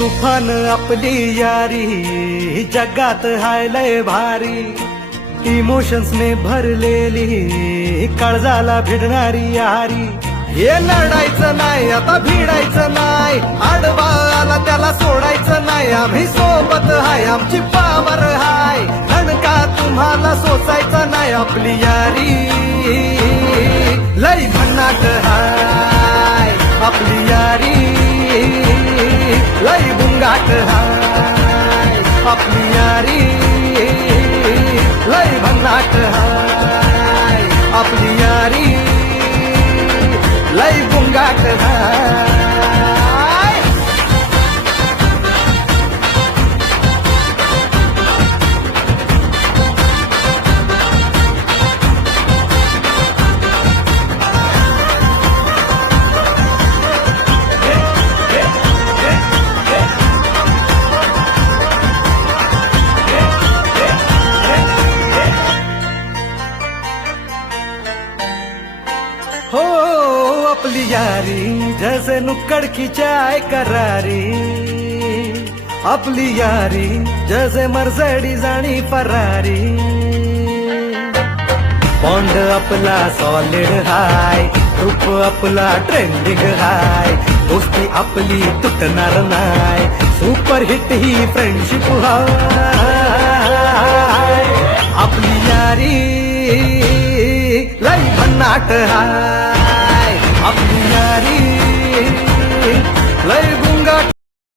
तुफान आपली यारी जगात हाय लय भारी, इमोशन्स ने भरलेली काळजाला भिडणारी यारी. हे लढायचं नाही आता भिडायचं नाही, आडवा आला त्याला सोडायचं नाही. आम्ही सोबत हाय आमची पावर हाय, धनका तुम्हाला सोचायचा नाही. आपली यारी लय भन्नाट हाय, आपली यारी लय बुंगाट हाय. आपली यारी लय भन्नाट हाय, आपली यारी लय बुंगाट हाय. हो अपनी यारी जैसे नुक्कड़ की चाय करारी, अपनी यारी जैसे मर्सिडीज आणि फरारी. बॉन्ड आपला सॉलिड हाय, रूप आपला ट्रेंडिंग हाय, दोस्ती आपली तुटणार नाय, सुपर हिट ही फ्रेंडशिप हाय. आपली यारी लय भन्नाट हाय, आपली यारी लय